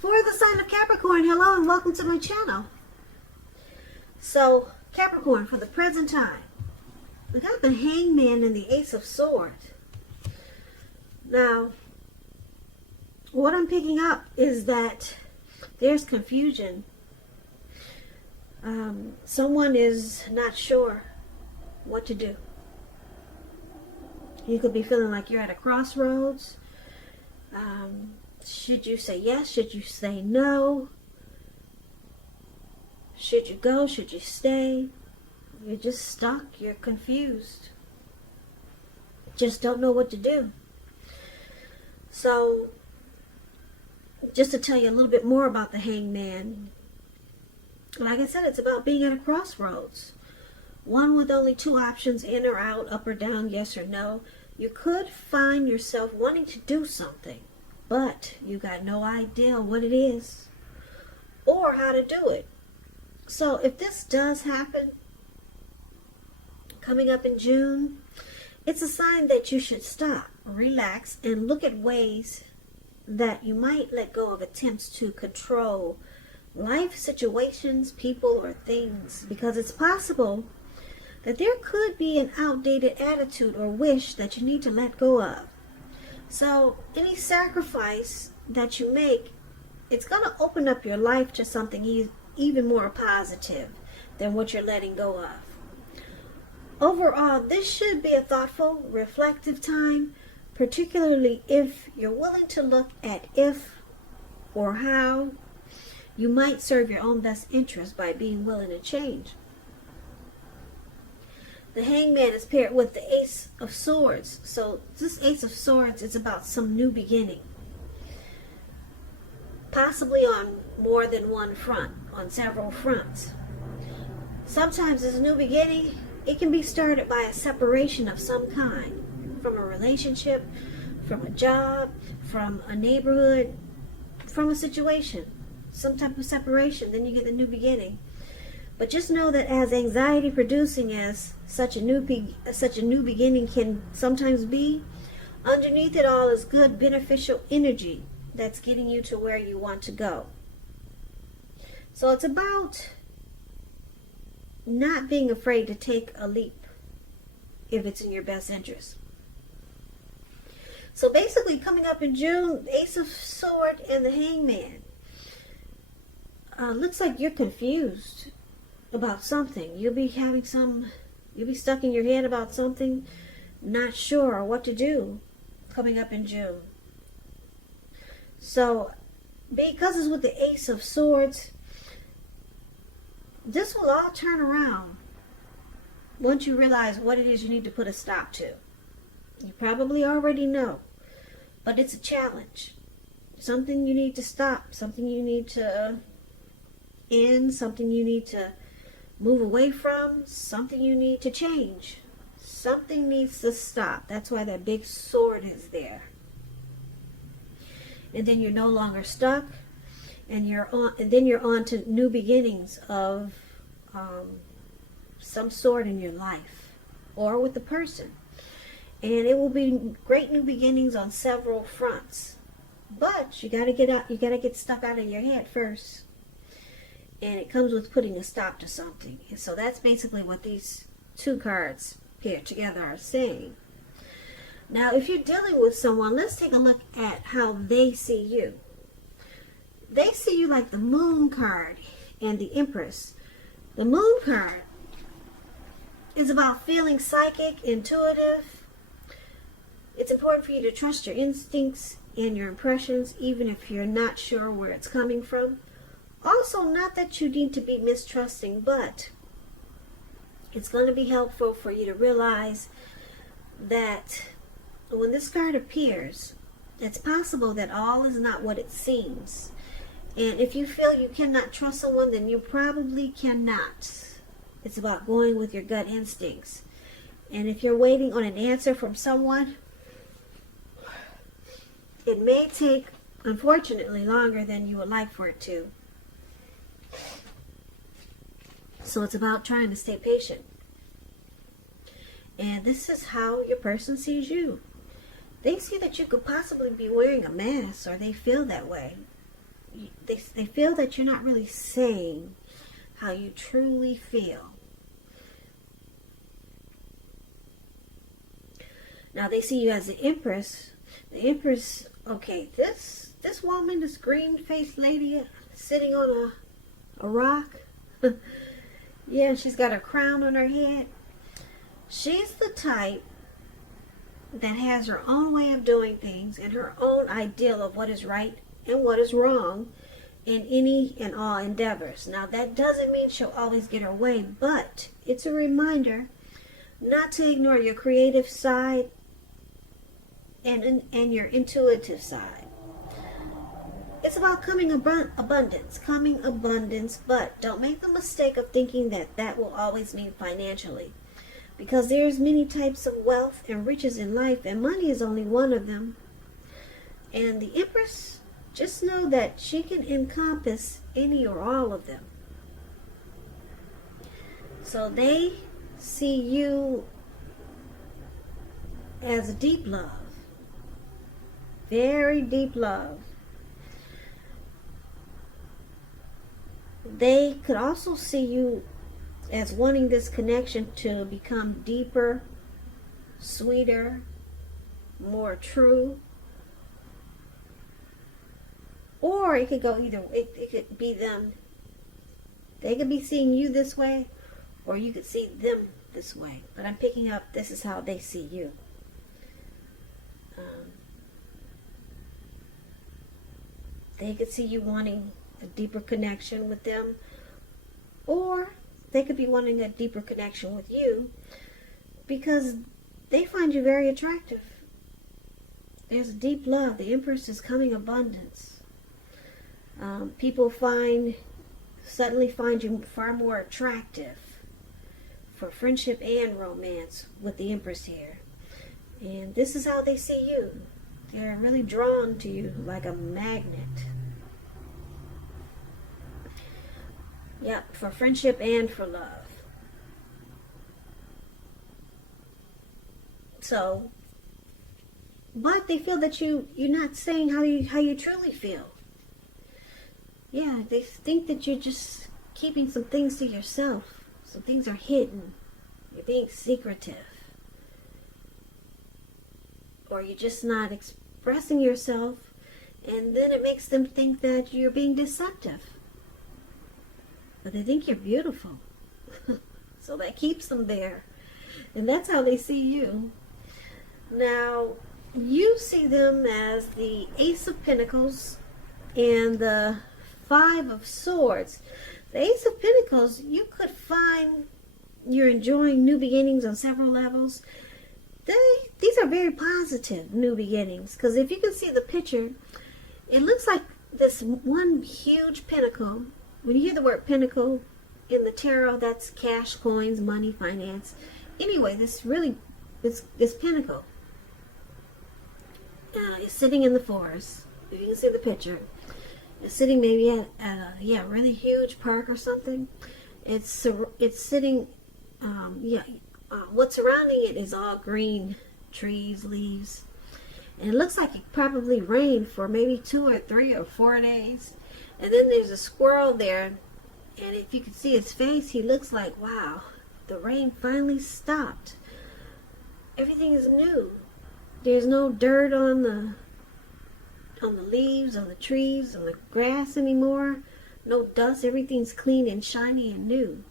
For the sign of Capricorn, hello and welcome to my channel. So, Capricorn, for the present time, we got the Hangman and the Ace of Swords. Now, what I'm picking up is that there's confusion. Someone is not sure what to do. You could be feeling like you're at a crossroads. Should you say yes? Should you say no? Should you go? Should you stay? You're just stuck. You're confused. Just don't know what to do. So, just to tell you a little bit more about the Hangman, like I said, it's about being at a crossroads. One with only two options, in or out, up or down, yes or no. You could find yourself wanting to do something, but you got no idea what it is or how to do it. So if this does happen, coming up in June, it's a sign that you should stop, relax, and look at ways that you might let go of attempts to control life situations, people, or things, because it's possible that there could be an outdated attitude or wish that you need to let go of. So any sacrifice that you make, it's going to open up your life to something even more positive than what you're letting go of. Overall, this should be a thoughtful, reflective time, particularly if you're willing to look at if or how you might serve your own best interest by being willing to change. The Hangman is paired with the Ace of Swords. So this Ace of Swords is about some new beginning. Possibly on more than one front, on several fronts. Sometimes this new beginning, it can be started by a separation of some kind. From a relationship, from a job, from a neighborhood, from a situation. Some type of separation, then you get the new beginning. But just know that as anxiety producing as such a new beginning can sometimes be, underneath it all is good beneficial energy that's getting you to where you want to go. So it's about not being afraid to take a leap if it's in your best interest. So basically, coming up in June, Ace of Swords and the Hangman. Looks like you're confused about something. You'll be stuck in your head about something, not sure what to do coming up in June. So, because it's with the Ace of Swords, this will all turn around once you realize what it is you need to put a stop to. You probably already know, but it's a challenge. Something you need to stop, something you need to end, something you need to move away from, something you need to change. Something needs to stop. That's why that big sword is there. And then you're no longer stuck, and then you're on to new beginnings of some sort in your life or with the person. And it will be great new beginnings on several fronts. But you gotta get stuck out of your head first. And it comes with putting a stop to something. And so that's basically what these two cards paired together are saying. Now, if you're dealing with someone, let's take a look at how they see you. They see you like the Moon card and the Empress. The Moon card is about feeling psychic, intuitive. It's important for you to trust your instincts and your impressions, even if you're not sure where it's coming from. Also, not that you need to be mistrusting, but it's going to be helpful for you to realize that when this card appears, it's possible that all is not what it seems. And if you feel you cannot trust someone, then you probably cannot. It's about going with your gut instincts. And if you're waiting on an answer from someone, it may take, unfortunately, longer than you would like for it to. So it's about trying to stay patient. And this is how your person sees you. They see that you could possibly be wearing a mask, or they feel that way. they feel that you're not really saying how you truly feel. Now they see you as the Empress. The Empress, okay, this woman, this green-faced lady sitting on a rock. Yeah, she's got a crown on her head. She's the type that has her own way of doing things and her own ideal of what is right and what is wrong in any and all endeavors. Now, that doesn't mean she'll always get her way, but it's a reminder not to ignore your creative side and your intuitive side. It's about coming abundance, but don't make the mistake of thinking that that will always mean financially, because there's many types of wealth and riches in life, and money is only one of them. And the Empress, just know that she can encompass any or all of them. So they see you as deep love, very deep love. They could also see you as wanting this connection to become deeper, sweeter, more true. Or it could go either. It could be them. They could be seeing you this way, or you could see them this way. But I'm picking up, this is how they see you. They could see you wanting a deeper connection with them, or they could be wanting a deeper connection with you because they find you very attractive. There's a deep love. The Empress is coming abundance. People suddenly find you far more attractive for friendship and romance with the Empress here. And this is how they see you. They're really drawn to you like a magnet. Yep, for friendship and for love. So, but they feel that you're not saying how you truly feel. Yeah, they think that you're just keeping some things to yourself. Some things are hidden. You're being secretive. Or you're just not expressing yourself, and then it makes them think that you're being deceptive. But they think you're beautiful. So that keeps them there. And that's how they see you. Now, you see them as the Ace of Pentacles and the Five of Swords. The Ace of Pentacles, you could find you're enjoying new beginnings on several levels. These are very positive new beginnings, because if you can see the picture, it looks like this one huge pentacle. When you hear the word pentacle in the tarot, that's cash, coins, money, finance. Anyway, this pentacle is sitting in the forest. If you can see the picture, it's sitting maybe at a really huge park or something. It's sitting, what's surrounding it is all green trees, leaves, and it looks like it probably rained for maybe 2 or 3 or 4 days. And then there's a squirrel there, and if you can see his face, he looks like, wow, the rain finally stopped. Everything is new. There's no dirt on the leaves, on the trees, on the grass anymore. No dust. Everything's clean and shiny and new.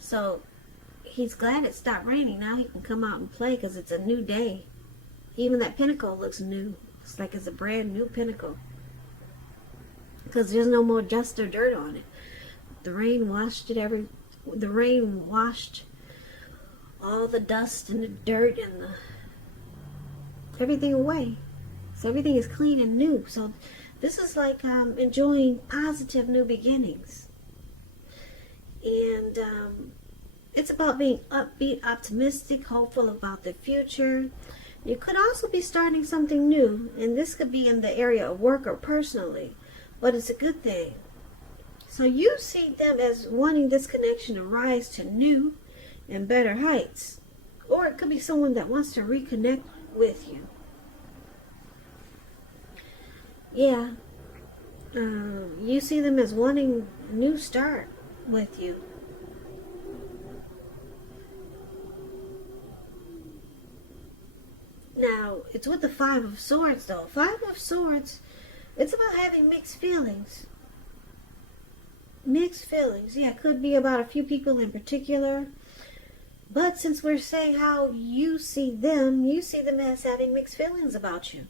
So he's glad it stopped raining. Now he can come out and play because it's a new day. Even that pinnacle looks new. It's like it's a brand new pinnacle, because there's no more dust or dirt on it. The rain washed all the dust and the dirt and everything away. So everything is clean and new. So this is like enjoying positive new beginnings. And it's about being upbeat, optimistic, hopeful about the future. You could also be starting something new, and this could be in the area of work or personally, but it's a good thing. So you see them as wanting this connection to rise to new and better heights. Or it could be someone that wants to reconnect with you. Yeah. You see them as wanting a new start with you. Now, it's with the Five of Swords, though. Five of Swords, it's about having mixed feelings. Mixed feelings. Yeah, it could be about a few people in particular. But since we're saying how you see them as having mixed feelings about you.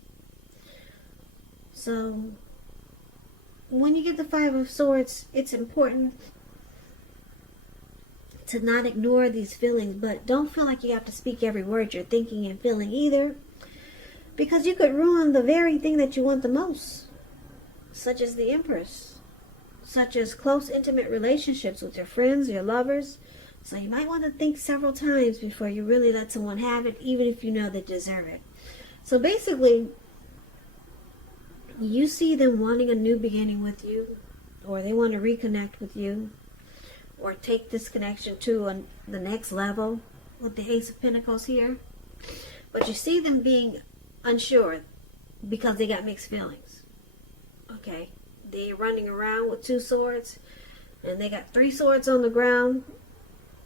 So, when you get the Five of Swords, it's important to not ignore these feelings, but don't feel like you have to speak every word you're thinking and feeling either, because you could ruin the very thing that you want the most, such as the Empress, such as close, intimate relationships with your friends, your lovers. So you might want to think several times before you really let someone have it, even if you know they deserve it. So basically, you see them wanting a new beginning with you, or they want to reconnect with you, or take this connection to the next level with the Ace of Pentacles here. But you see them being unsure because they got mixed feelings. Okay, they're running around with 2 swords, and they got 3 swords on the ground.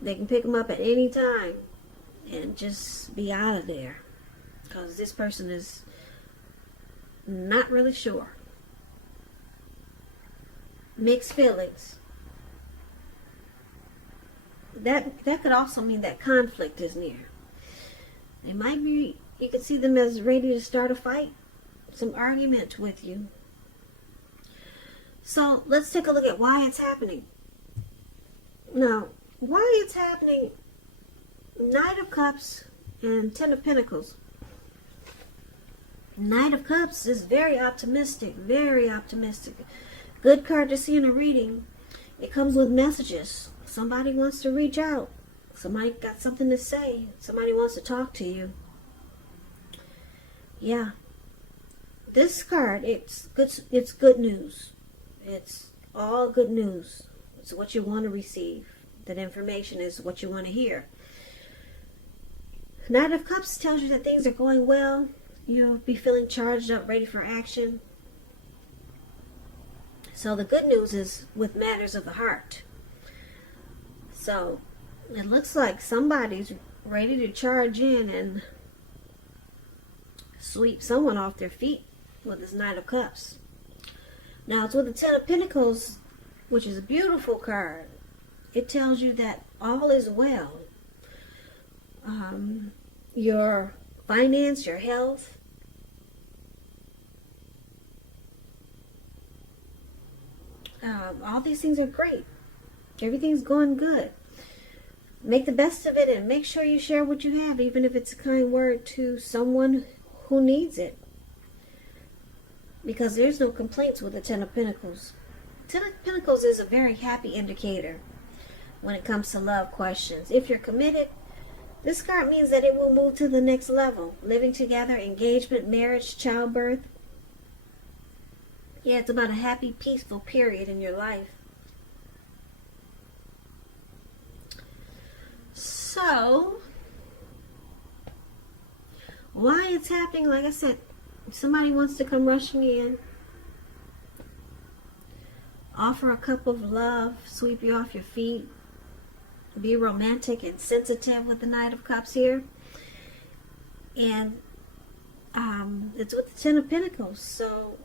They can pick them up at any time and just be out of there, because this person is not really sure. Mixed feelings. That could also mean that conflict is near. They might be, you could see them as ready to start a fight, some argument with you. So let's take a look at why it's happening. Now, why it's happening, Knight of Cups and Ten of Pentacles. Knight of Cups is very optimistic, very optimistic. Good card to see in a reading. It comes with messages. Somebody wants to reach out. Somebody got something to say. Somebody wants to talk to you. Yeah. This card, it's good news. It's all good news. It's what you want to receive. That information is what you want to hear. Knight of Cups tells you that things are going well. You'll be feeling charged up, ready for action. So the good news is with matters of the heart. So it looks like somebody's ready to charge in and sweep someone off their feet with this Knight of Cups. Now it's with the Ten of Pentacles, which is a beautiful card. It tells you that all is well. Your finance, your health, all these things are great. Everything's going good. Make the best of it and make sure you share what you have, even if it's a kind word to someone who needs it. Because there's no complaints with the Ten of Pentacles. Ten of Pentacles is a very happy indicator when it comes to love questions. If you're committed, this card means that it will move to the next level. Living together, engagement, marriage, childbirth. Yeah, it's about a happy, peaceful period in your life. So, why it's happening, like I said, somebody wants to come rushing in, offer a cup of love, sweep you off your feet, be romantic and sensitive with the Knight of Cups here. And it's with the Ten of Pentacles. So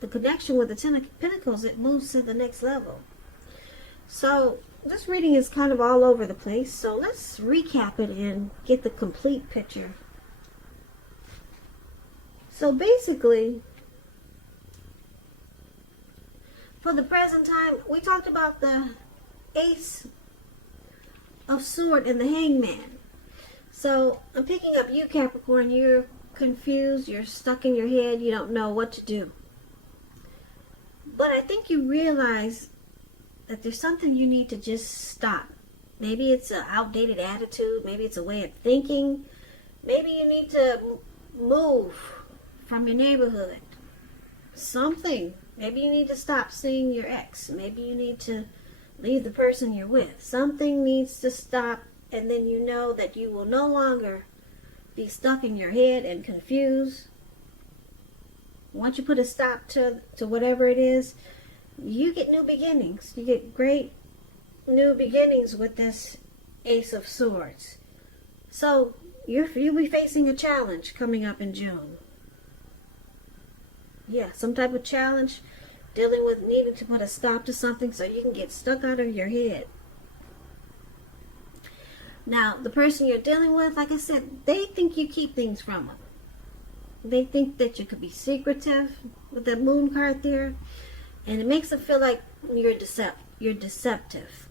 the connection with the Ten of Pentacles, it moves to the next level. So this reading is kind of all over the place. So let's recap it and get the complete picture. So basically, for the present time, we talked about the Ace of Swords and the Hangman. So I'm picking up you, Capricorn. You're confused, you're stuck in your head, you don't know what to do. But I think you realize that there's something you need to just stop. Maybe it's an outdated attitude, maybe it's a way of thinking, maybe you need to move from your neighborhood. Something. Maybe you need to stop seeing your ex. Maybe you need to leave the person you're with. Something needs to stop, and then you know that you will no longer be stuck in your head and confused. once you put a stop to whatever it is, you get new beginnings. You get great new beginnings with this Ace of Swords. So you'll be facing a challenge coming up in June. Yeah, some type of challenge, dealing with needing to put a stop to something so you can get stuck out of your head. Now, the person you're dealing with, like I said, they think you keep things from them. They think that you could be secretive with that moon card there, and it makes them feel like you're deceptive.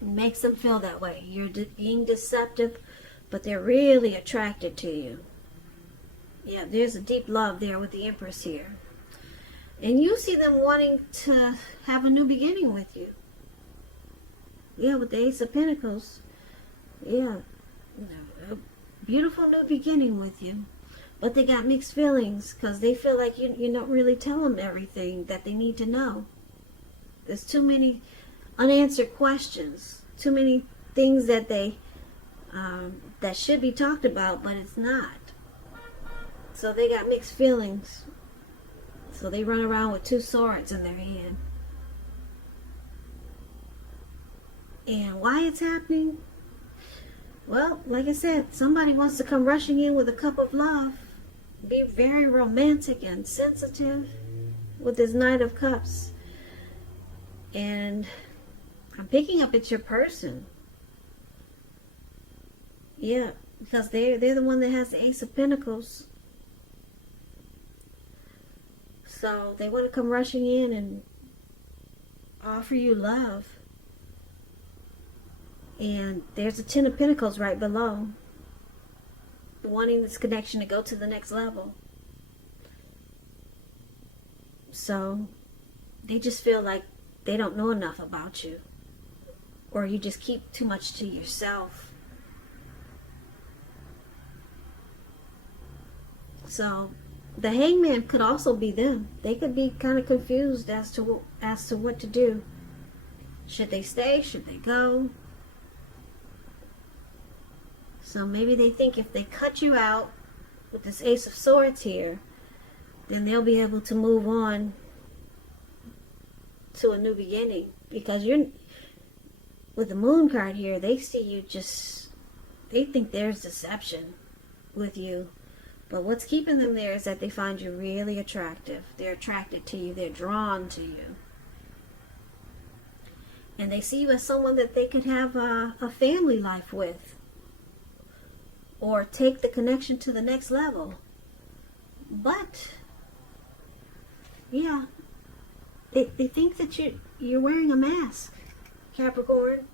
It makes them feel that way. You're being deceptive, but they're really attracted to you. Yeah, there's a deep love there with the Empress here. And you see them wanting to have a new beginning with you. Yeah, with the Ace of Pentacles. Yeah, a beautiful new beginning with you. But they got mixed feelings because they feel like you don't really tell them everything that they need to know. There's too many unanswered questions. Too many things that that should be talked about, but it's not. So they got mixed feelings. So they run around with two swords in their hand. And why it's happening? Well, like I said, somebody wants to come rushing in with a cup of love. Be very romantic and sensitive with this Knight of Cups. And I'm picking up it's your person. Yeah, because they're the one that has the Ace of Pentacles. So they want to come rushing in and offer you love. And there's a Ten of Pentacles right below, wanting this connection to go to the next level. So they just feel like they don't know enough about you, or you just keep too much to yourself. So the Hangman could also be them. They could be kind of confused as to what to do. Should they stay? Should they go? So maybe they think if they cut you out with this Ace of Swords here, then they'll be able to move on to a new beginning. Because with the Moon card here, they see you they think there's deception with you. But what's keeping them there is that they find you really attractive. They're attracted to you. They're drawn to you. And they see you as someone that they could have a family life with. Or take the connection to the next level. But, yeah, they think that you're wearing a mask, Capricorn.